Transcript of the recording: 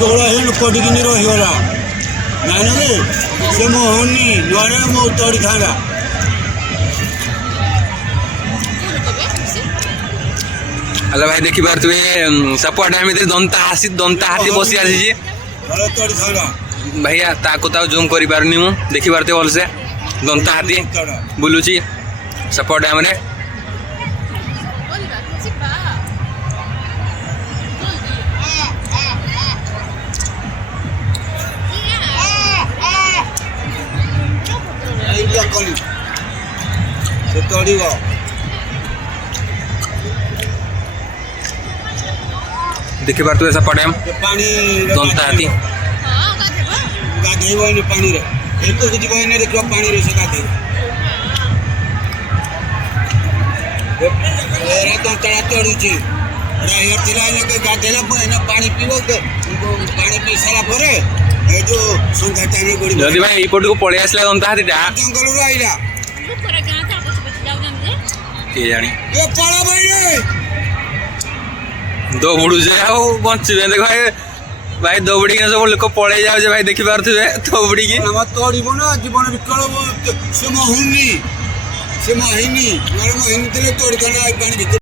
दोला ही पटिकिनी रहीगला जान से मोहनी नुआरे मो तोड़ी था हेलो भाई देखी पारे सपट एम दंता हाथी बसी आसी तोड़ी था भैया ताको जूम कर पारनी मु देखी पारे भलसे दंता हाथी बुलूची सपट डैम रे से तोड़ी देखी पारे सपट डैम पानी दंता हाथी गाधे पानी रे एक किसी बहने देखो पानी रे से गाधे एरा तो तड़ा तोड़ी छी रायर तिला के गाधेला बहने पानी पीबो के पानी पी सारा परे ए जो संध्या टाइम गोड़ी जदी भाई एपट को पळे आसला दंता हाथीटा जंगल रो आइला लोकरा गां था बस जाऊ जाम जे के जानी ए पड़ा भाई रे दो बुड़ू जे आओ बंचबे देख भाई भाई दौड़ी के सब लोक पळे जाओ जे भाई देखि पारथुबे दौड़ी की हम तोड़ीबो ना जीवन विकल से मोहिनी नर मोहिनी तले तोड़ के ना पानी भीतर